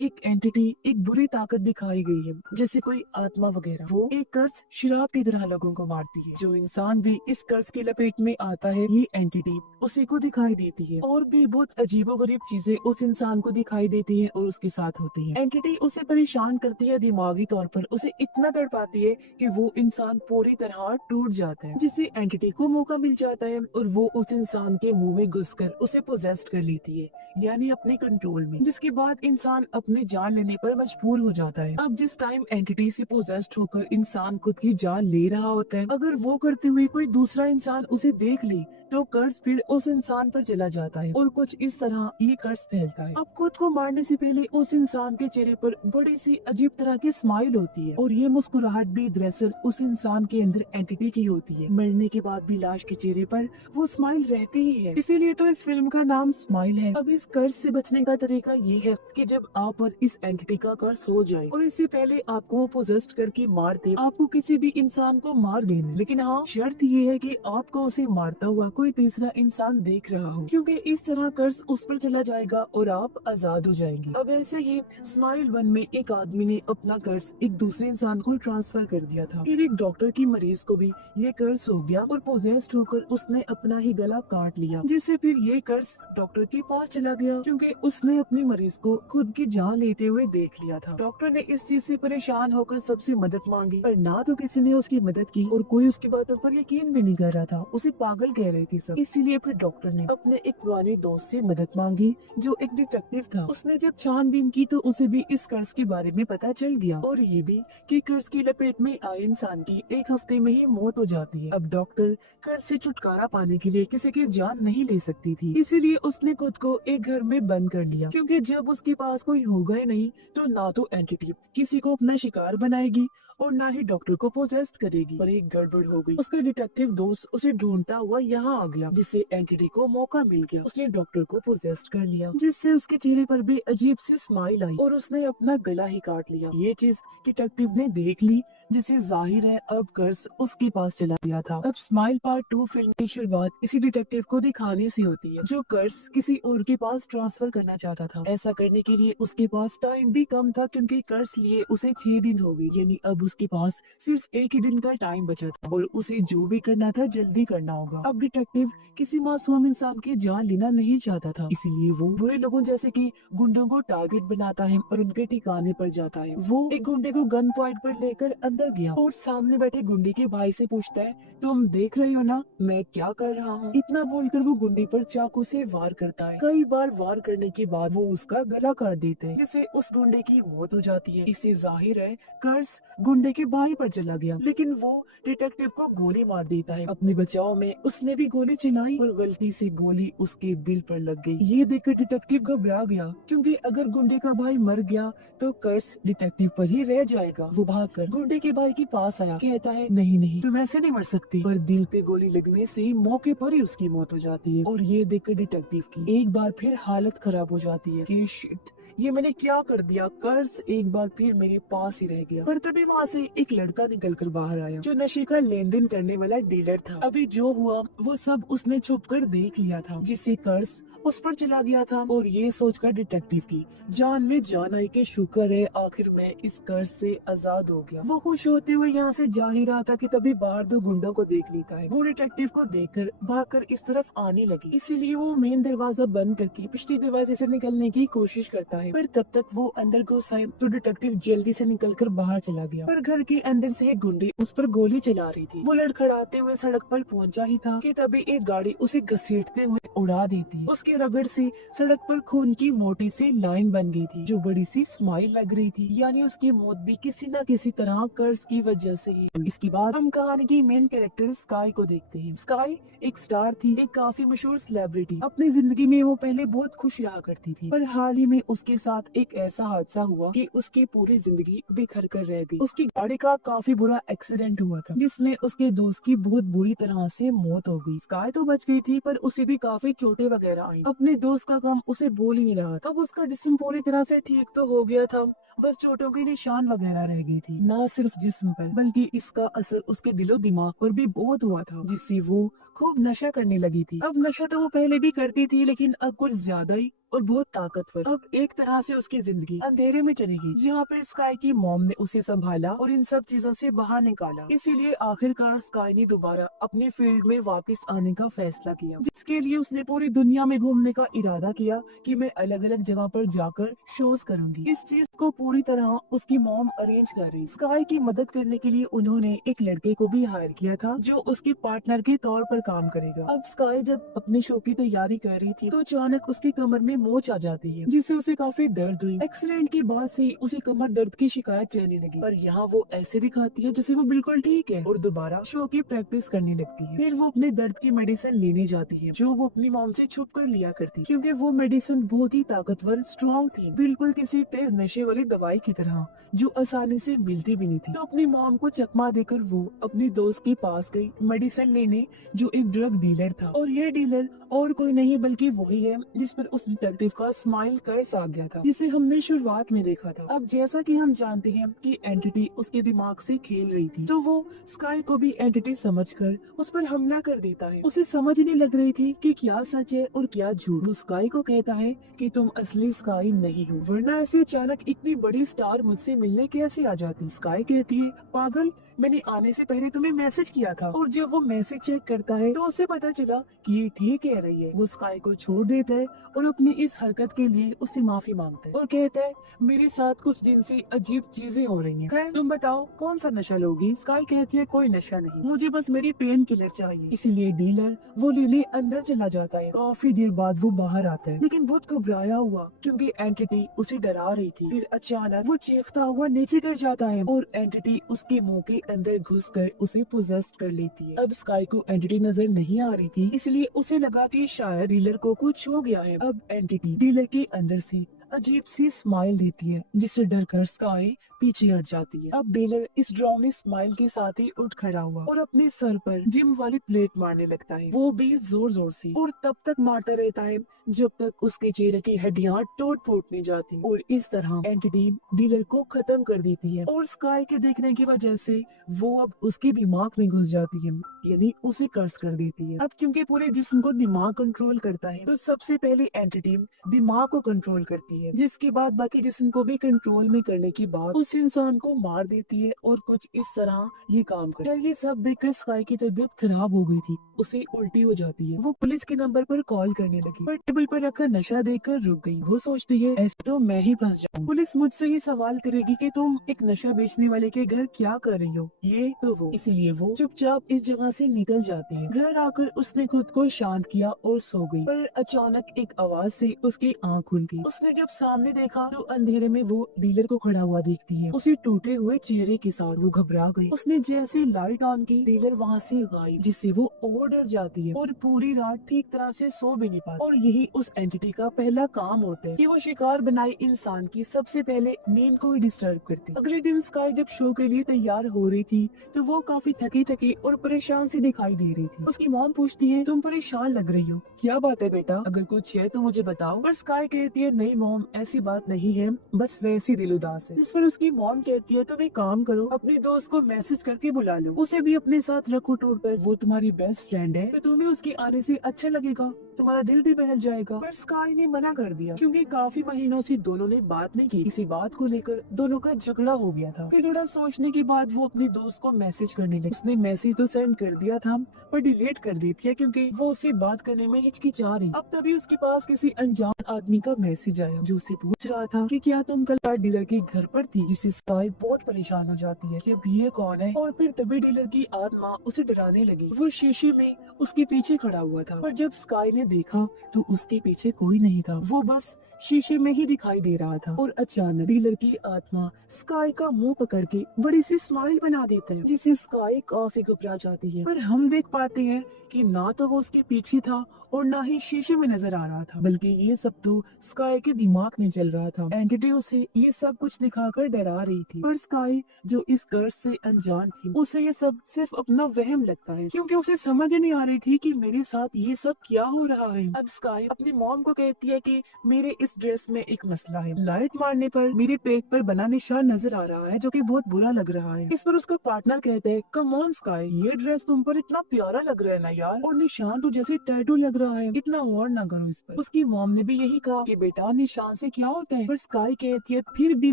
एक एंटिटी, एक बुरी ताकत दिखाई गई है, जैसे कोई आत्मा वगैरह। वो एक कर्स शराब की तरह लोगों को मारती है। जो इंसान भी इस कर्स की लपेट में आता है, ये एंटिटी उसी को दिखाई देती है। और भी बहुत अजीबोगरीब चीजें उस इंसान को दिखाई देती है और उसके साथ होती है। एंटिटी उसे परेशान करती है, दिमागी तौर पर उसे इतना तड़पाती है कि वो इंसान पूरी तरह टूट जाता है, जिससे एंटिटी को मौका मिल जाता है और वो उस इंसान के मुंह में घुसकर उसे पोजेस्ट कर लेती है, यानी अपने कंट्रोल में। जिसके बाद इंसान अपनी जान लेने पर मजबूर हो जाता है। अब जिस टाइम एंटिटी से पोजेस्ट होकर इंसान खुद की जान ले रहा होता है, अगर वो करते हुए कोई दूसरा इंसान उसे देख ले तो कर्ज फिर उस इंसान पर चला जाता है और कुछ इस तरह ये कर्ज फैलता है। अब खुद को मारने से पहले उस इंसान के चेहरे पर बड़ी सी अजीब तरह की स्माइल होती है और ये मुस्कुराहट भी दरअसल उस इंसान के अंदर एंटिटी की होती है। मरने के बाद भी लाश के चेहरे पर वो स्माइल रहती ही है, इसीलिए तो इस फिल्म का नाम स्माइल है। अब इस कर्ज से बचने का तरीका ये है कि जब आप पर इस एंटिटी का कर्ज हो जाए और इससे पहले आपको पोजेस्ट करके मार दे, आपको किसी भी इंसान को मार देना, लेकिन हाँ शर्त ये है कि आपको उसे मारता हुआ कोई तीसरा इंसान देख रहा हो, क्योंकि इस तरह कर्ज उस पर चला जाएगा और आप आजाद हो जाएंगे। अब ऐसे ही स्माइल 1 में एक आदमी ने अपना कर्ज एक दूसरे इंसान को ट्रांसफर कर दिया था। फिर एक डॉक्टर की मरीज को भी ये कर्ज हो गया और पोजेस्ट होकर उसने अपना ही गला काट लिया, जिससे फिर ये कर्ज डॉक्टर के पास चला गया, क्योंकि उसने अपनी मरीज को खुद की जान लेते हुए देख लिया था। डॉक्टर ने इस चीज से परेशान होकर सबसे मदद मांगी, पर ना तो किसी ने उसकी मदद की और कोई उसकी बातों पर यकीन भी नहीं कर रहा था, उसे पागल कह रहे थे सब। इसीलिए फिर डॉक्टर ने अपने एक पुराने दोस्त से मदद मांगी जो एक डिटेक्टिव था। उसने जब छानबीन की तो उसे भी इस कर्ज के बारे में पता चल गया और ये भी कि कर्ज की लपेट में आए इंसान की 1 हफ्ते में ही मौत हो जाती है। अब डॉक्टर कर्ज से छुटकारा पाने के लिए किसी की जान नहीं ले सकती थी, इसीलिए उसने खुद को एक घर में बंद कर लिया, क्योंकि जब उसके पास कोई होगा ही नहीं तो ना तो एंटिटी किसी को अपना शिकार बनाएगी और ना ही डॉक्टर को पोजेस्ट करेगी। पर एक गड़बड़ हो गई। उसका डिटेक्टिव दोस्त उसे ढूंढता हुआ यहाँ आ गया, जिससे एंटिटी को मौका मिल गया। उसने डॉक्टर को पोजेस्ट कर लिया, जिससे उसके चेहरे पर भी अजीब सी स्माइल आई और उसने अपना गला ही काट लिया। ये चीज डिटेक्टिव ने देख ली, जिससे जाहिर है अब कर्ज उसके पास चला गया था। अब स्माइल पार्ट 2 फिल्म की शुरुआत इसी डिटेक्टिव को दिखाने से होती है, जो कर्ज किसी और के पास ट्रांसफर करना चाहता था। ऐसा करने के लिए उसके पास टाइम भी कम था, क्योंकि कर्ज लिए उसे 6 दिन हो गए, यानी अब उसके पास सिर्फ 1 ही दिन का टाइम बचा था और उसे जो भी करना था जल्दी करना होगा। अब डिटेक्टिव किसी मासूम इंसान की जान लेना नहीं चाहता था, इसीलिए वो बुरे लोगों जैसे कि गुंडों को टारगेट बनाता है और उनके ठिकाने पर जाता है। वो एक गुंडे को गन पॉइंट पर लेकर अंदर गया और सामने बैठे गुंडे के भाई से पूछता है, तुम देख रहे हो ना मैं क्या कर रहा हूँ। इतना बोलकर वो गुंडे पर चाकू से वार करता है। कई बार वार करने के बाद वो उसका गला काट देते हैं, जिससे उस गुंडे की मौत हो जाती है। इससे जाहिर है कर्ज गुंडे के भाई पर चला गया, लेकिन वो डिटेक्टिव को गोली मार देता है। अपने बचाव में उसने भी गोली चलाई और गलती से गोली उसके दिल पर लग गई। ये देखकर डिटेक्टिव घबरा गया, क्योंकि अगर गुंडे का भाई मर गया तो कर्ज डिटेक्टिव पर ही रह जाएगा। वो भागकर गुंडे के भाई के पास आया, कहता है नहीं नहीं तुम ऐसे नहीं मर सकती, पर दिल पे गोली लगने से मौके पर ही उसकी मौत हो जाती है। और ये देखकर डिटेक्टिव की एक बार फिर हालत खराब हो जाती है कि शिट ये मैंने क्या कर दिया, कर्ज एक बार फिर मेरे पास ही रह गया। पर तभी वहाँ से एक लड़का निकल कर बाहर आया, जो नशे का लेन देन करने वाला डीलर था। अभी जो हुआ वो सब उसने छुप कर देख लिया था, जिससे कर्ज उस पर चला गया था। और ये सोचकर डिटेक्टिव की जान में जान आई कि शुक्र है आखिर मैं इस कर्ज से आजाद हो गया। वो खुश होते हुए यहाँ से जा ही रहा था कि तभी बाहर 2 गुंडों को देख लेता है। वो डिटेक्टिव को देखकर भागकर इस तरफ आने लगी, इसीलिए वो मेन दरवाजा बंद करके पिछले दरवाजे से निकलने की कोशिश करता है। पर तब तक वो अंदर घुस आए तो डिटेक्टिव जल्दी से निकलकर बाहर चला गया। पर घर के अंदर से एक गुंडे उस पर गोली चला रही थी। वो लड़खड़ाते हुए सड़क पर पहुंचा ही था कि तभी एक गाड़ी उसे घसीटते हुए उड़ा देती है। उसके रगड़ से सड़क पर खून की मोटी सी लाइन बन गई थी, जो बड़ी सी स्माइल लग रही थी, यानी उसकी मौत भी किसी न किसी तरह कर्ज की वजह से ही हुई। इसके बाद हम कहानी की मेन कैरेक्टर स्काई को देखते हैं। स्काई एक स्टार थी, एक काफी मशहूर सेलिब्रिटी। अपनी जिंदगी में वो पहले बहुत खुश रहा करती थी, पर हाल ही में उसके साथ एक ऐसा हादसा हुआ कि उसकी पूरी जिंदगी बिखर कर रह गई। उसकी गाड़ी का काफी बुरा एक्सीडेंट हुआ था, जिसमें उसके दोस्त की बहुत बुरी तरह से मौत हो गई। स्काई तो बच गई थी, पर उसे भी काफी चोटें वगैरह आई। अपने दोस्त का गम उसे बोल ही नहीं रहा था। अब उसका जिस्म पूरी तरह से ठीक तो हो गया था, बस चोटों के निशान वगैरह रह गई थी। न सिर्फ जिस्म पर बल्कि इसका असर उसके दिलो दिमाग पर भी बहुत हुआ था, जिससे वो खूब नशा करने लगी थी। अब नशा तो वो पहले भी करती थी, लेकिन अब कुछ ज्यादा ही। और बहुत ताकतवर। अब एक तरह से उसकी जिंदगी अंधेरे में चली गई, जहाँ पर स्काई की मॉम ने उसे संभाला और इन सब चीजों से बाहर निकाला। इसीलिए आखिरकार स्काई ने दोबारा अपने फील्ड में वापस आने का फैसला किया, जिसके लिए उसने पूरी दुनिया में घूमने का इरादा किया कि मैं अलग अलग जगह पर जाकर शोज करूंगी। इस चीज को पूरी तरह उसकी मॉम अरेंज कर रही। स्काई की मदद करने के लिए उन्होंने एक लड़के को भी हायर किया था जो उसके पार्टनर के तौर पर काम करेगा। अब स्काई जब अपने शो की तैयारी कर रही थी तो अचानक उसकी कमर में मोच आ जाती है, जिससे उसे काफी दर्द हुई। एक्सीडेंट के बाद से उसे कमर दर्द की शिकायत रहने लगी, पर यहाँ वो ऐसे दिखाती है जैसे वो बिल्कुल ठीक है और दोबारा शो की प्रैक्टिस करने लगती है। फिर वो अपने दर्द की मेडिसिन लेने जाती है, जो वो अपनी मॉम से छुप कर लिया करती, क्योंकि वो मेडिसिन बहुत ही ताकतवर स्ट्रॉन्ग थी, बिल्कुल किसी तेज नशे वाली दवाई की तरह, जो आसानी से मिलती भी नहीं थी। तो अपनी मॉम को चकमा देकर वो अपनी दोस्त के पास गई मेडिसिन लेने, जो एक ड्रग डीलर था। और ये डीलर और कोई नहीं बल्कि वही है जिस पर उस डिटेक्टिव का स्माइल कर्स आ गया था, जिसे हमने शुरुआत में देखा था। अब जैसा कि हम जानते हैं कि एंटिटी उसके दिमाग से खेल रही थी, तो वो स्काई को भी एंटिटी समझकर उस पर हमला कर देता है। उसे समझ नहीं लग रही थी कि क्या सच है और क्या झूठ। वो स्काई को कहता है कि तुम असली स्काई नहीं हो, वरना ऐसे अचानक इतनी बड़ी स्टार मुझसे मिलने कैसे आ जाती। स्काई कहती है, पागल, मैंने आने से पहले तुम्हें मैसेज किया था। और जब वो मैसेज चेक करता है तो उसे पता चला कि ये ठीक कह रही है। वो स्काई को छोड़ देता है और अपनी इस हरकत के लिए उससे माफी मांगता है और कहता है, मेरे साथ कुछ दिन से अजीब चीजें हो रही हैं। खैर तुम बताओ कौन सा नशा लोगी। स्काई कहती है, कोई नशा नहीं, मुझे बस मेरी पेन किलर चाहिए। इसीलिए डीलर वो लेने अंदर चला जाता है। काफी देर बाद वो बाहर आता है, लेकिन बहुत घबराया हुआ क्योंकि एंटिटी उसे डरा रही थी। फिर अचानक वो चीखता हुआ नीचे गिर जाता है और एंटिटी उसके मुंह के अंदर घुसकर उसे पोजेस्ट कर लेती है। अब स्काई को एंटिटी नजर नहीं आ रही थी, इसलिए उसे लगा कि शायद डीलर को कुछ हो गया है। अब एंटिटी डीलर के अंदर से अजीब सी स्माइल देती है, जिससे डरकर स्काई पीछे हट जाती है। अब डीलर इस ड्राउनी स्माइल के साथ ही उठ खड़ा हुआ और अपने सर पर जिम वाली प्लेट मारने लगता है, वो भी जोर जोर से, और तब तक मारता रहता है जब तक उसके चेहरे की हड्डियां टूट फूट नहीं जाती। और इस तरह एंटिटी डीलर को खत्म कर देती है और स्काई के देखने की वजह से वो अब उसके दिमाग में घुस जाती है, यानी उसे कर्स कर देती है। अब क्योंकि पूरे जिस्म को दिमाग कंट्रोल करता है, तो सबसे पहले एंटिटी दिमाग को कंट्रोल करती है, जिसके बाद बाकी जिस्म को भी कंट्रोल में करने के बाद उस इंसान को मार देती है। और कुछ इस तरह ये काम करता है। ये सब देखकर स्काई की तबीयत खराब हो गई थी, उसे उल्टी हो जाती है। वो पुलिस के नंबर पर कॉल करने लगी, पर टेबल पर रखा नशा देखकर रुक गई। वो सोचती है, ऐसे तो मैं ही फंस जाऊँ, पुलिस मुझसे ही सवाल करेगी कि तुम एक नशा बेचने वाले के घर क्या कर रही हो, ये तो वो। इसीलिए वो चुपचाप इस जगह से निकल जाती है। घर आकर उसने खुद को शांत किया और सो गई। पर अचानक एक आवाज से उसकी आँख खुल गई। उसने जब सामने देखा तो अंधेरे में वो डीलर को खड़ा हुआ देखती है, उसे टूटे हुए चेहरे के साथ। वो घबरा गई। उसने जैसे लाइट ऑन की, डीलर वहाँ से गायब, जिससे वो और डर जाती है और पूरी रात ठीक तरह से सो भी नहीं पाती। और यही उस एंटिटी का पहला काम होता है कि वो शिकार बनाए इंसान की सबसे पहले नींद को ही डिस्टर्ब करती। अगले दिन स्काई जब शो के लिए तैयार हो रही थी तो वो काफी थकी थकी और परेशान सी दिखाई दे रही थी। उसकी मॉम पूछती है, तुम परेशान लग रही हो, क्या बात है बेटा, अगर कुछ है तो मुझे बताओ। पर स्काई कहती है, नहीं मॉम, ऐसी बात नहीं है, बस वैसी दिल उदास है। इस पर उसकी मॉम कहती है, तुम एक काम करो, अपने दोस्त को मैसेज करके बुला लो, उसे भी अपने साथ रखो टूर पर, वो तुम्हारी बेस्ट फ्रेंड है, तो तुम्हें उसके आने से अच्छा लगेगा, तुम्हारा दिल भी बहल जाएगा। पर स्काई ने मना कर दिया क्योंकि काफी महीनों से दोनों ने बात नहीं की। इसी बात को लेकर दोनों का झगड़ा हो गया था। फिर थोड़ा सोचने के बाद वो अपने दोस्त को मैसेज करने लगी। उसने मैसेज तो सेंड कर दिया था पर डिलीट कर दी थी क्योंकि वो उससे बात करने में हिचकिचा रही। अब तभी उसके पास किसी अनजान आदमी का मैसेज आया जो उससे पूछ रहा था कि क्या तुम कल रात डीलर के घर पर थी, जिससे स्काई बहुत परेशान हो जाती है कि अब ये कौन है। और फिर तभी डीलर की आत्मा उसे डराने लगी। वो शीशे में उसके पीछे खड़ा हुआ था, पर जब स्काई ने देखा तो उसके पीछे कोई नहीं था, वो बस शीशे में ही दिखाई दे रहा था। और अचानक डीलर की आत्मा स्काई का मुंह पकड़ के बड़ी सी स्माइल बना देता है, जिससे स्काई काफी घबरा जाती है। पर हम देख पाते हैं कि ना तो वो उसके पीछे था और ना ही शीशे में नजर आ रहा था, बल्कि ये सब तो स्काई के दिमाग में चल रहा था। एंटिटी उसे ये सब कुछ दिखाकर डरा रही थी, पर स्काई जो इस कर्ज से अनजान थी, उसे ये सब सिर्फ अपना वहम लगता है, क्योंकि उसे समझ नहीं आ रही थी कि मेरे साथ ये सब क्या हो रहा है। अब स्काई अपनी मॉम को कहती है कि मेरे इस इस ड्रेस में एक मसला है। लाइट मारने पर मेरे पेट पर बना निशान नजर आ रहा है जो कि बहुत बुरा लग रहा है। इस पर उसका पार्टनर कहता है, कम ऑन स्काई, ये ड्रेस तुम पर इतना प्यारा लग रहा है ना यार, और निशान तो जैसे टैटू लग रहा है, इतना और ना करो इस पर। उसकी मॉम ने भी यही कहा कि बेटा निशान से क्या होता है, पर स्काई कहती है फिर भी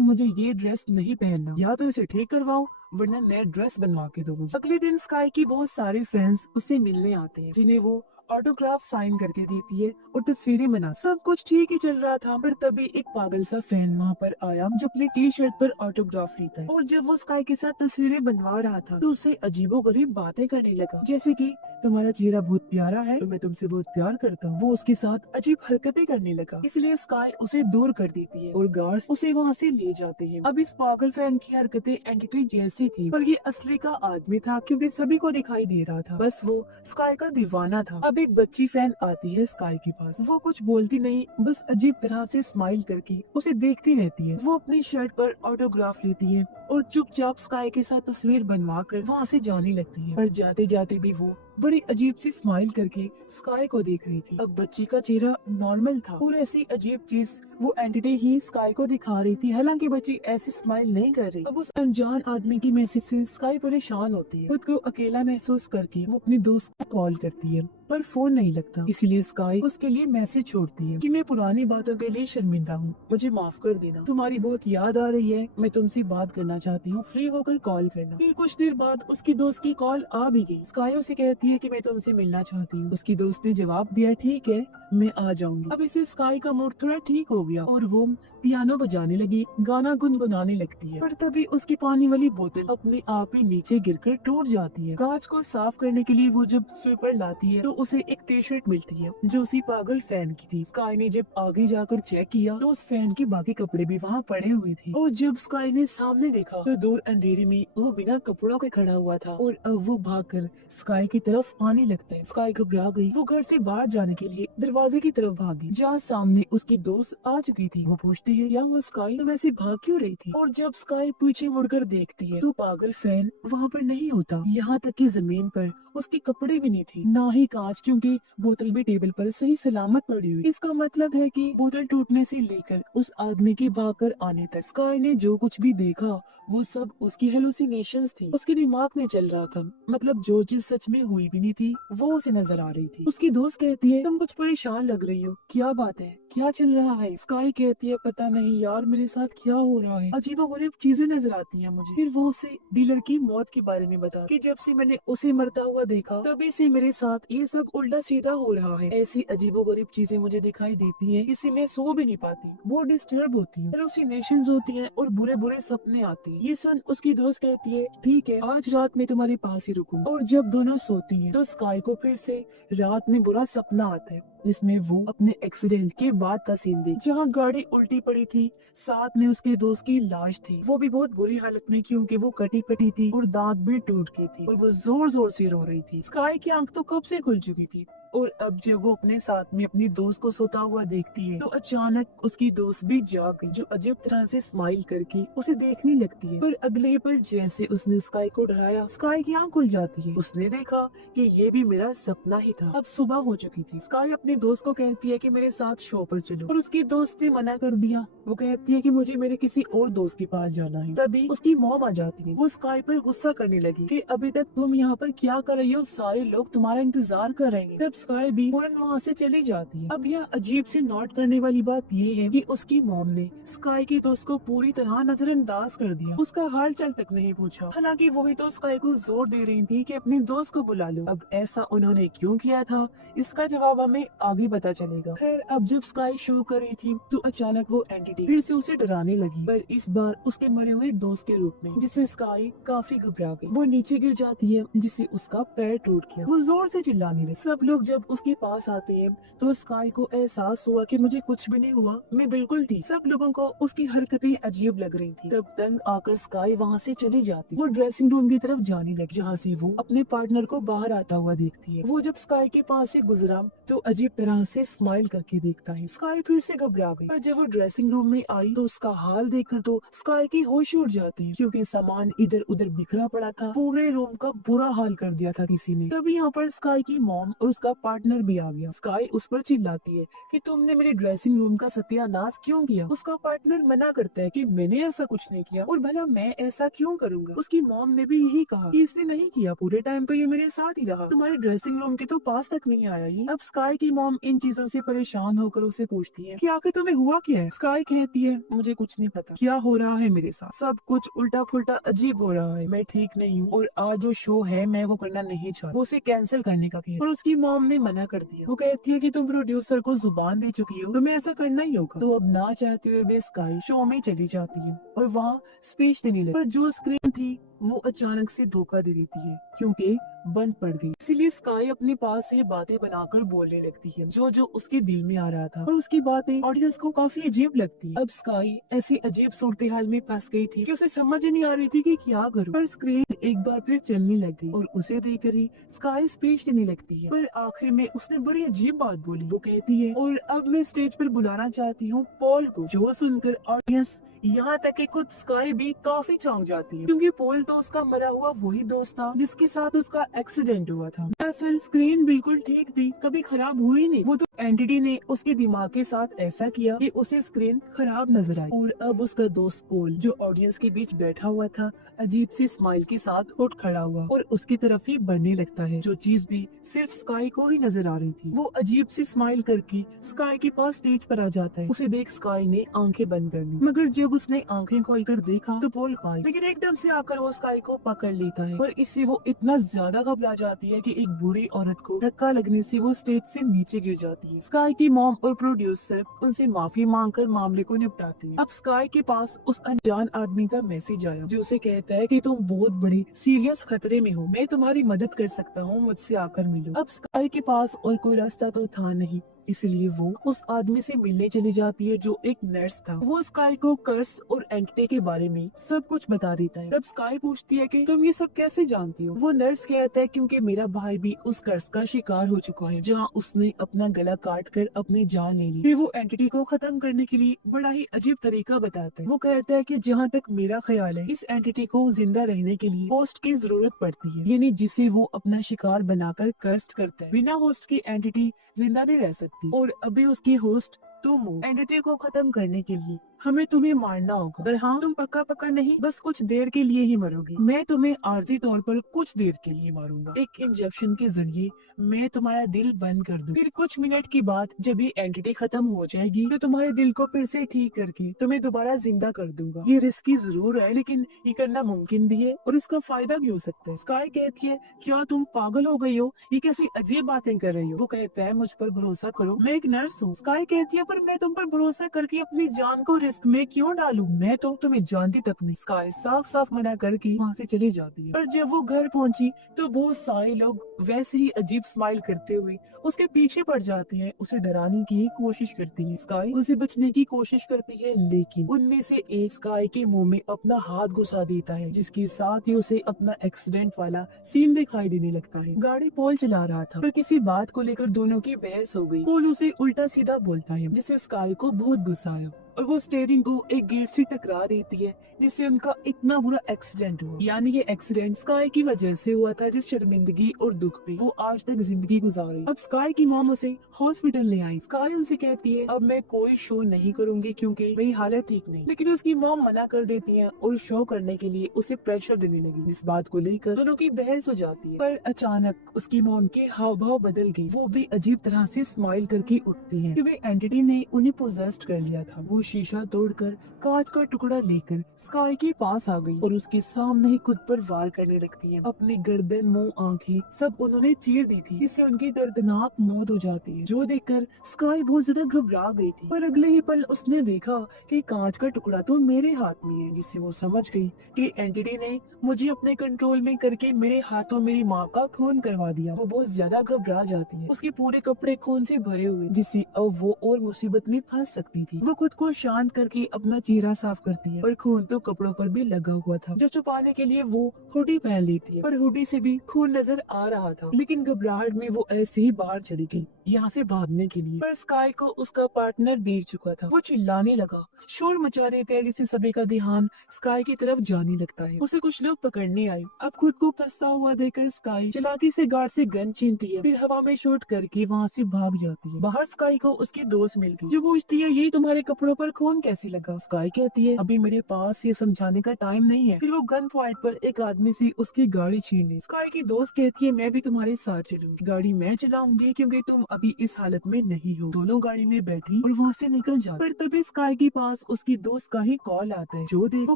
मुझे ये ड्रेस नहीं पहनना, या तो इसे ठीक करवाओ वरना नया ड्रेस बनवा के दो मुझे। अगले दिन स्काई की बहुत सारे फैंस उससे मिलने आते हैं जिन्हें वो ऑटोग्राफ साइन करके देती है और तस्वीरें बना। सब कुछ ठीक ही चल रहा था, पर तभी एक पागल सा फैन वहाँ पर आया जो अपनी टी शर्ट पर ऑटोग्राफ लेता है, और जब वो स्काई के साथ तस्वीरें बनवा रहा था तो उससे अजीबोगरीब बातें करने लगा, जैसे कि तुम्हारा चेहरा बहुत प्यारा है और मैं तुमसे बहुत प्यार करता हूँ। वो उसके साथ अजीब हरकतें करने लगा, इसलिए स्काई उसे दूर कर देती है और गार्ड्स उसे वहाँ से ले जाते हैं। अब इस पागल फैन की हरकतें एंटिटी जैसी थी, पर ये असली का आदमी था क्योंकि सभी को दिखाई दे रहा था, बस वो स्काई का दीवाना था। अब एक बच्ची फैन आती है स्काई के पास, वो कुछ बोलती नहीं, बस अजीब तरह से स्माइल करके उसे देखती रहती है। वो अपनी शर्ट पर ऑटोग्राफ लेती है और चुपचाप स्काई के साथ तस्वीर बनवा कर वहाँ से जाने लगती है, पर जाते जाते भी वो बड़ी अजीब सी स्माइल करके स्काई को देख रही थी। अब बच्ची का चेहरा नॉर्मल था और ऐसी अजीब चीज वो एंटिटी ही स्काई को दिखा रही थी, हालांकि बच्ची ऐसी स्माइल नहीं कर रही। अब उस अनजान आदमी की मैसेज से स्काई परेशान होती है। खुद को अकेला महसूस करके वो अपने दोस्त को कॉल करती है, पर फोन नहीं लगता, इसलिए स्काई उसके लिए मैसेज छोड़ती है कि मैं पुरानी बातों के लिए शर्मिंदा हूँ, मुझे माफ कर देना, तुम्हारी बहुत याद आ रही है, मैं तुमसे बात करना चाहती हूँ, फ्री होकर कॉल करना। फिर कुछ देर बाद उसकी दोस्त की कॉल आ भी गई। स्काई उसे कहती है कि मैं तुमसे मिलना चाहती हूँ। उसकी दोस्त ने जवाब दिया, ठीक है मैं आ जाऊंगी। अब इसे स्काई का मूड थोड़ा ठीक हो गया और वो पियानो बजाने लगी, गाना गुनगुनाने लगती है, पर तभी उसकी पानी वाली बोतल अपने आप ही नीचे गिरकर टूट जाती है। कांच को साफ करने के लिए वो जब स्वीपर लाती है तो उसे एक टी शर्ट मिलती है जो उसी पागल फैन की थी। स्काई ने जब आगे जाकर चेक किया तो उस फैन के बाकी कपड़े भी वहाँ पड़े हुए थे, और जब स्काई ने सामने देखा तो दूर अंधेरे में वो बिना कपड़ों के खड़ा हुआ था, और अब वो भागकर स्काई की तरफ आने लगता है। स्काई घबरा गई, वो घर से बाहर जाने के लिए दरवाजे की तरफ भागी जहाँ सामने उसकी दोस्त आ चुकी थी। वो पूछती है, या वो स्काई तुम ऐसे भाग क्यों रही थी? और जब स्काई पीछे मुड़कर देखती है तो पागल फैन वहाँ पर नहीं होता, यहाँ तक कि जमीन पर उसके कपड़े भी नहीं थे, ना ही कांच, क्योंकि बोतल भी टेबल पर सही सलामत पड़ी हुई। इसका मतलब है कि बोतल टूटने से लेकर उस आदमी के भागकर आने तक स्काई ने जो कुछ भी देखा वो सब उसकी हेलुसिनेशंस थी, उसके दिमाग में चल रहा था। मतलब जो चीज सच में हुई भी नहीं थी वो उसे नजर आ रही थी। उसकी दोस्त कहती है, तुम कुछ परेशान लग रही हो, क्या बात है, क्या चल रहा है? स्काई कहती है, पता नहीं यार मेरे साथ क्या हो रहा है, अजीबोगरीब चीजें नजर आती हैं मुझे। फिर वो उसे डीलर की मौत के बारे में बता कि जब से मैंने उसे मरता हुआ देखा तभी से मेरे साथ ये सब उल्टा सीधा हो रहा है। ऐसी अजीबोगरीब चीजें मुझे दिखाई देती हैं, इसी में सो भी नहीं पाती, बहुत डिस्टर्ब होती हूँ, हेलुसिनेशंस होती हैं और बुरे बुरे सपने आते हैं। ये सुन उसकी दोस्त कहती है, ठीक है आज रात में तुम्हारे पास ही रुकूंगा। और जब दोनों सोती हैं तो स्काई को फिर से रात में बुरा सपना आता है जिसमें वो अपने एक्सीडेंट के बाद का सीन देख, जहाँ गाड़ी उल्टी पड़ी थी, साथ में उसके दोस्त की लाश थी, वो भी बहुत बुरी हालत में क्योंकि वो कटी कटी थी और दांत भी टूट गए थे, और वो जोर जोर से रो रही थी। स्काई की आंख तो कब से खुल चुकी थी, और अब जब वो अपने साथ में अपनी दोस्त को सोता हुआ देखती है तो अचानक उसकी दोस्त भी जाग गई, जो अजीब तरह से स्माइल करके उसे देखने लगती है। पर अगले ही पल जैसे उसने स्काई को डराया, स्काई की आंख खुल जाती है। उसने देखा कि ये भी मेरा सपना ही था। अब सुबह हो चुकी थी। स्काई अपनी दोस्त को कहती है कि मेरे साथ शो पर चलो, और उसकी दोस्त ने मना कर दिया। वो कहती है कि मुझे मेरे किसी और दोस्त के पास जाना है। तभी उसकी मॉम आ जाती है। वो स्काई पर गुस्सा करने लगी कि अभी तक तुम यहाँ पर क्या कर रही हो, सारे लोग तुम्हारा इंतजार कर रहे हैं। तब स्काई भी फौरन वहाँ से चली जाती है। अब यह अजीब से नोट करने वाली बात ये है कि उसकी मॉम ने स्काई की दोस्त को पूरी तरह नजरअंदाज कर दिया, उसका हाल चाल तक नहीं पूछा। हालांकि वही तो स्काई को जोर दे रही थी कि अपनी दोस्त को बुला लो। अब ऐसा उन्होंने क्यों किया था इसका जवाब हमें आगे पता चलेगा। खैर अब जब स्काई शो कर रही थी तो अचानक वो एंटिटी फिर से उसे डराने लगी, पर इस बार उसके मरे हुए दोस्त के रूप में, जिससे स्काई काफी घबरा गई। वो नीचे गिर जाती है जिससे उसका पैर टूट गया। वो जोर से चिल्लाने लगी। सब लोग जब उसके पास आते हैं तो स्काई को एहसास हुआ कि मुझे कुछ भी नहीं हुआ, मैं बिल्कुल ठीक। सब लोगों को उसकी हरकतें अजीब लग रही थी। तब तंग आकर स्काई वहाँ से चली जाती। वो ड्रेसिंग रूम की तरफ जाने लगी, जहाँ से वो अपने पार्टनर को बाहर आता हुआ देखती है। वो जब स्काई के पास से गुजरा तो अजीब तरह से स्माइल करके देखता है। स्काई फिर से घबरा गई, पर जब वो ड्रेसिंग रूम में आई तो उसका हाल देखकर तो स्काई की होश उड़ जाती है, क्योंकि सामान इधर उधर बिखरा पड़ा था। पूरे रूम का बुरा हाल कर दिया था किसी ने। तभी यहाँ पर स्काई की मॉम और उसका पार्टनर भी आ गया। स्काई उस पर चिल्लाती है कि तुमने मेरे ड्रेसिंग रूम का सत्यानाश क्यों किया। उसका पार्टनर मना करता है कि मैंने ऐसा कुछ नहीं किया और भला मैं ऐसा क्यों करूंगा। उसकी मॉम ने भी यही कहा कि इसने नहीं किया, पूरे टाइम तो ये मेरे साथ ही रहा, तुम्हारे ड्रेसिंग रूम के तो पास तक नहीं आया ही। अब स्काई की मॉम इन चीजों से परेशान होकर उसे पूछती है कि आखिर तुम्हें हुआ क्या है। स्काई कहती है मुझे कुछ नहीं पता, क्या हो रहा है मेरे साथ, सब कुछ उल्टा पुल्टा अजीब हो रहा है, मैं ठीक नहीं हूँ और आज जो शो है मैं वो करना नहीं चाहती। वो उसे कैंसिल करने का कहा और उसकी मॉम ने मना कर दिया। वो कहती है कि तुम प्रोड्यूसर को जुबान दे चुकी हो, तुम्हें ऐसा करना ही होगा। तो अब ना चाहते हुए भी स्काई शो में चली जाती है और वहाँ स्पीच देने लगी, पर जो स्क्रीन थी वो अचानक से धोखा दे देती है क्योंकि बंद पड़ गई। इसीलिए स्काई अपने पास से बातें बनाकर बोलने लगती है जो जो उसके दिल में आ रहा था और उसकी बातें ऑडियंस को काफी अजीब लगती है। अब स्काई ऐसी अजीब सूरत हाल में फंस गई थी कि उसे समझ ही नहीं आ रही थी कि क्या करूं। पर स्क्रीन एक बार फिर चलने लग गई और उसे देखकर ही स्काई स्पीच देने लगती है। पर आखिर में उसने बड़ी अजीब बात बोली। वो कहती है और अब मैं स्टेज पर बुलाना चाहती हूँ पॉल को। जो सुनकर ऑडियंस यहाँ तक कि खुद स्काई भी काफी चौंक जाती है क्योंकि पॉल तो उसका मरा हुआ वही दोस्त था जिसके साथ उसका एक्सीडेंट हुआ था। दरअसल स्क्रीन बिल्कुल ठीक थी, कभी खराब हुई नहीं। वो तो एंटिटी ने उसके दिमाग के साथ ऐसा किया कि उसे स्क्रीन खराब नजर आई। और अब उसका दोस्त पॉल जो ऑडियंस के बीच बैठा हुआ था अजीब सी स्माइल के साथ उठ खड़ा हुआ और उसकी तरफ ही बढ़ने लगता है, जो चीज भी सिर्फ स्काई को ही नजर आ रही थी। वो अजीब सी स्माइल करके स्काई के पास स्टेज पर आ जाता है। उसे देख स्काई ने आंखें बंद कर ली, मगर जब उसने आंखें खोलकर देखा तो पॉल गायब। लेकिन एकदम से आकर वो स्काई को पकड़ लेता है और इससे वो इतना ज्यादा घबरा जाती है कि एक बुरी औरत को धक्का लगने से वो स्टेज से नीचे गिर जाती है। स्काई की मॉम और प्रोड्यूसर उनसे माफी मांगकर मामले को निपटाते हैं। अब स्काई के पास उस अनजान आदमी का मैसेज आया जो उसे कहता है कि तुम बहुत बड़ी सीरियस खतरे में हो, मैं तुम्हारी मदद कर सकता हूँ, मुझसे आकर मिलो। अब स्काई के पास और कोई रास्ता तो था नहीं, इसलिए वो उस आदमी से मिलने चली जाती है जो एक नर्स था। वो स्काई को कर्स और एंटिटी के बारे में सब कुछ बता देता है। तब स्काई पूछती है कि तुम ये सब कैसे जानती हो। वो नर्स कहता है क्योंकि मेरा भाई भी उस कर्स का शिकार हो चुका है जहाँ उसने अपना गला काट कर अपनी जान ले ली। फिर वो एंटिटी को खत्म करने के लिए बड़ा ही अजीब तरीका बताता है। वो कहता है कि जहाँ तक मेरा ख्याल है इस एंटिटी को जिंदा रहने के लिए होस्ट की जरूरत पड़ती है, यानी जिसे वो अपना शिकार बनाकर कर्स्ट करता है। बिना होस्ट की एंटिटी जिंदा नहीं रह सकती और अभी उसकी होस्ट तुम हो। एंटिटी को खत्म करने के लिए हमें तुम्हें मारना होगा, पर हाँ तुम पक्का नहीं, बस कुछ देर के लिए ही मरोगी। मैं तुम्हें आर्जी तौर पर कुछ देर के लिए मारूंगा, एक इंजेक्शन के जरिए मैं तुम्हारा दिल बंद कर दूं। फिर कुछ मिनट के बाद जब ये एंटिटी खत्म हो जाएगी तो तुम्हारे दिल को फिर से ठीक करके तुम्हें दोबारा जिंदा कर दूंगा। ये रिस्की जरूर है लेकिन ये करना मुमकिन भी है और इसका फायदा भी हो सकता है। स्काई कहती है क्या तुम पागल हो गई हो, ये कैसी अजीब बातें कर रही हो। वो कहता है मुझ पर भरोसा करो, मैं एक नर्स हूँ। स्काई कहती है पर मैं तुम पर भरोसा करके अपनी जान को रिस्क में क्यों डालूं, मैं तो तुम्हें जानती तक नहीं। स्काई साफ साफ मना करके वहाँ से चली जाती है। पर जब वो घर पहुंची तो बहुत सारे लोग वैसे ही अजीब स्माइल करते हुए उसके पीछे पड़ जाते हैं, उसे डराने की कोशिश करती है। स्काई उसे बचने की कोशिश करती है लेकिन उनमें से एक स्काई के मुंह में अपना हाथ घुसा देता है जिसके साथ ही उसे अपना एक्सीडेंट वाला सीन दिखाई देने लगता है। गाड़ी पॉल चला रहा था पर किसी बात को लेकर दोनों की बहस हो गई। पॉल उसे उल्टा सीधा बोलता है जिससे स्काई को बहुत गुस्सा आया और वो स्टीयरिंग को एक गेट से टकरा देती है जिससे उनका इतना बुरा एक्सीडेंट हुआ। यानी ये एक्सीडेंट स्काई की वजह से हुआ था जिस शर्मिंदगी और दुख पे वो आज तक जिंदगी गुजारी। अब स्काई की मॉम उसे हॉस्पिटल ले आई। स्काई उनसे कहती है अब मैं कोई शो नहीं करूंगी क्योंकि मेरी हालत ठीक नहीं, लेकिन उसकी मॉम मना कर देती है और शो करने के लिए उसे प्रेशर देने लगी। इस बात को लेकर दोनों की बहस हो जाती है पर अचानक उसकी मॉम के हाव भाव बदल गए। वो भी अजीब तरह से स्माइल करके उठती है क्योंकि एंटिटी ने उन्हें पोजेस्ट कर लिया था। वो शीशा तोड़कर कांच का टुकड़ा लेकर स्काई के पास आ गई और उसके सामने ही खुद पर वार करने लगती है। अपनी गर्दन, मुंह, आंखें सब उन्होंने चीर दी थी जिससे उनकी दर्दनाक मौत हो जाती है, जो देखकर स्काई बहुत ज्यादा घबरा गई थी। पर अगले ही पल उसने देखा कि कांच का टुकड़ा तो मेरे हाथ में है, जिससे वो समझ गई कि एंटिटी ने मुझे अपने कंट्रोल में करके मेरे हाथों मेरी माँ का खून करवा दिया। वो बहुत ज्यादा घबरा जाती है, उसके पूरे कपड़े खून से भरे हुए जिससे अब वो और मुसीबत में फंस सकती थी। वो खुद को शांत करके अपना चेहरा साफ करती है, पर खून तो कपड़ों पर भी लगा हुआ था, जो छुपाने के लिए वो हुडी पहन लेती है, पर हुडी से भी खून नजर आ रहा था। लेकिन घबराहट में वो ऐसे ही बाहर चली गई यहाँ से भागने के लिए, पर स्काई को उसका पार्टनर देख चुका था। वो चिल्लाने लगा, शोर मचा देते हैं, जिससे सभी का ध्यान स्काई की तरफ जाने लगता है। उसे कुछ लोग पकड़ने आए। अब खुद को फंसता हुआ देखकर स्काई चलाकी से गार्ड से गन छीनती है, फिर हवा में शूट करके वहाँ से भाग जाती है। बाहर स्काई को उसकी दोस्त मिल गई, जो पूछती है ये तुम्हारे कपड़ों पर खून कैसे लगा। स्काई कहती है अभी मेरे पास ये समझाने का टाइम नहीं है। फिर वो गन पॉइंट पर एक आदमी से उसकी गाड़ी छीन ली। स्काई की दोस्त कहती है मैं भी तुम्हारे साथ चलूंगी, गाड़ी मैं चलाऊंगी क्योंकि तुम अभी इस हालत में नहीं हो। दोनों गाड़ी में बैठी और वहाँ से निकल जाती। पर तभी स्काई के पास उसकी दोस्त का ही कॉल आता है, जो देखो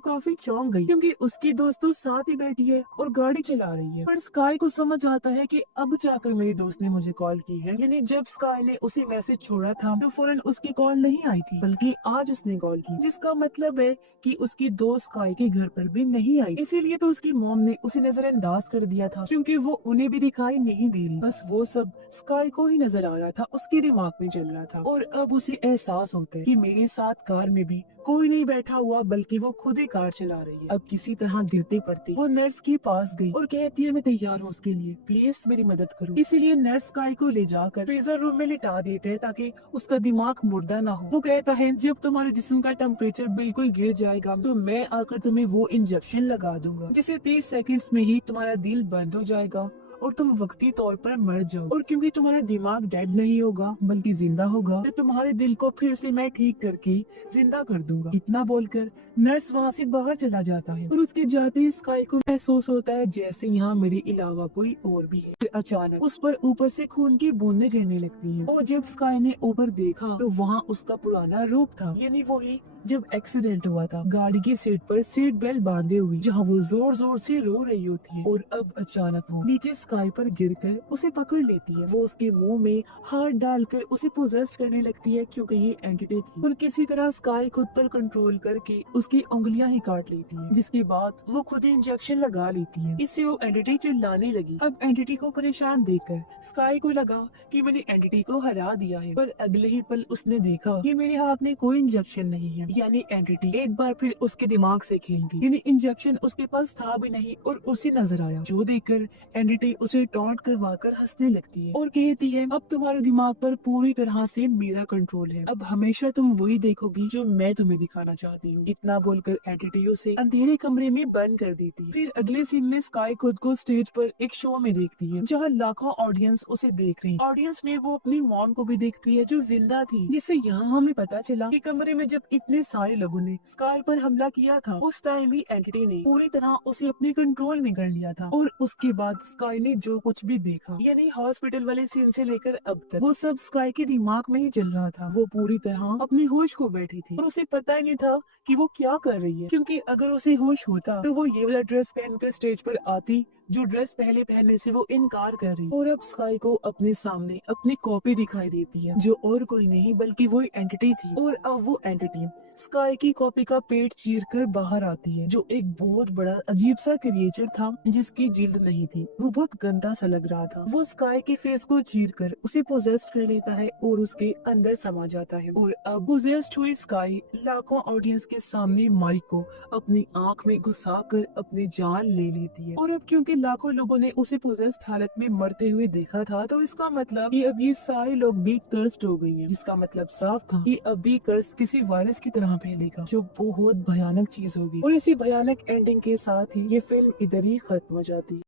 काफी चौंक गई क्योंकि उसकी दोस्त तो साथ ही बैठी है और गाड़ी चला रही है। पर स्काई को समझ आता है कि अब जाकर मेरी दोस्त ने मुझे कॉल की है, यानी जब स्काई ने उसे मैसेज छोड़ा था तो फौरन उसकी कॉल नहीं आई थी, बल्कि आज उसने कॉल की, जिसका मतलब है कि उसकी दोस्त स्काई के घर पर भी नहीं आई। इसीलिए तो उसकी मॉम ने उसे नजरअंदाज कर दिया था, क्योंकि वो उन्हें भी दिखाई नहीं दे रही। बस वो सब स्काई को ही नजर आ रहा था, उसके दिमाग में चल रहा था। और अब उसे एहसास होता है कि मेरे साथ कार में भी कोई नहीं बैठा हुआ, बल्कि वो खुद ही कार चला रही है। अब किसी तरह गिरते पड़ते वो नर्स के पास गई और कहती है मैं तैयार हूँ उसके लिए, प्लीज मेरी मदद करो। इसीलिए नर्स स्काई को ले जाकर फ्रीजर रूम में लिटा देते हैं ताकि उसका दिमाग मुर्दा ना हो। वो कहता है जब तुम्हारे जिस्म का टेम्परेचर बिल्कुल गिर जाएगा तो मैं आकर तुम्हें वो इंजेक्शन लगा दूंगा, जिससे 30 सेकंड्स में ही तुम्हारा दिल बंद हो जाएगा और तुम वक्ती तौर पर मर जाओ। और क्योंकि तुम्हारा दिमाग डेड नहीं होगा बल्कि जिंदा होगा, तो तुम्हारे दिल को फिर से मैं ठीक करके जिंदा कर दूंगा। इतना बोलकर नर्स वहाँ से बाहर चला जाता है और उसके जाते ही स्काई को महसूस होता है जैसे यहाँ मेरे अलावा कोई और भी है। फिर अचानक उस पर ऊपर से खून की बूंदें गिरने लगती हैं और जब स्काई ने ऊपर देखा तो वहाँ उसका पुराना रूप था, यानी वही जब एक्सीडेंट हुआ था, गाड़ी की सीट पर सीट बेल्ट बांधे हुए, जहाँ वो जोर जोर से रो रही होती है। और अब अचानक वो नीचे स्काई पर गिरकर उसे पकड़ लेती है। वो उसके मुंह में हाथ डालकर उसे पोजेस्ट करने लगती है, क्योंकि ये एंटिटी थी। और किसी तरह स्काई खुद पर कंट्रोल करके उसकी उंगलियां ही काट लेती है, जिसके बाद वो खुद ही इंजेक्शन लगा लेती है। इससे वो एंटिटी चिल्लाने लगी। अब एंटिटी को परेशान देखकर स्काई को लगा कि मैंने एंटिटी को हरा दिया है, पर अगले ही पल उसने देखा कि मेरे हाथ में कोई इंजेक्शन नहीं है, यानी एंटिटी एक बार फिर उसके दिमाग से खेल गई। यानी इंजेक्शन उसके पास था भी नहीं और उसे नजर आया, जो देखकर एंटिटी उसे टॉन्ट करवाकर हंसने लगती है और कहती है अब तुम्हारे दिमाग पर पूरी तरह से मेरा कंट्रोल है, अब हमेशा तुम वही देखोगी जो मैं तुम्हें दिखाना चाहती हूँ। इतना बोलकर एंटिटी उसे अंधेरे कमरे में बंद कर देती है। फिर अगले सीन में स्काई खुद को स्टेज पर एक शो में देखती है, जहाँ लाखों ऑडियंस उसे देख रही है। ऑडियंस में वो अपनी मॉम को भी देखती है, जो जिंदा थी, जिससे यहाँ हमें पता चला कि कमरे में जब इतने सारे लोगों ने स्काई पर हमला किया था, उस टाइम भी एंटिटी ने पूरी तरह उसे अपने कंट्रोल में कर लिया था। और उसके बाद स्काई ने जो कुछ भी देखा, यानी हॉस्पिटल वाले सीन से लेकर अब तक, वो सब स्काई के दिमाग में ही चल रहा था। वो पूरी तरह अपनी होश खो बैठी थी और उसे पता ही नहीं था कि वो क्या कर रही है, क्योंकि अगर उसे होश होता तो वो ये वाला ड्रेस पहनकर स्टेज पर आती, जो ड्रेस पहले पहनने से वो इनकार कर रही। और अब स्काई को अपने सामने अपनी कॉपी दिखाई देती है, जो और कोई नहीं बल्कि वो एंटिटी थी। और अब वो एंटिटी स्काई की कॉपी का पेट चीर कर बाहर आती है, जो एक बहुत बड़ा अजीब सा क्रिएचर था, जिसकी जिल्द नहीं थी। वो बहुत गंदा सा लग रहा था। वो स्काई के फेस को चीर कर उसे पोजेस्ट कर लेता है और उसके अंदर समा जाता है। और अब पोजेस्ट हुई स्काई लाखों ऑडियंस के सामने माइक को अपनी आंख में घुसा कर अपनी जान ले लेती है। और अब क्योंकि लाखों लोगों ने उसे पोजेस्ड हालत में मरते हुए देखा था, तो इसका मतलब कि अब ये सारे लोग भी कर्स्ड हो गई हैं, जिसका मतलब साफ था कि अब भी कर्स किसी वायरस की तरह फैलेगा, जो बहुत भयानक चीज होगी। और इसी भयानक एंडिंग के साथ ही ये फिल्म इधर ही खत्म हो जाती है।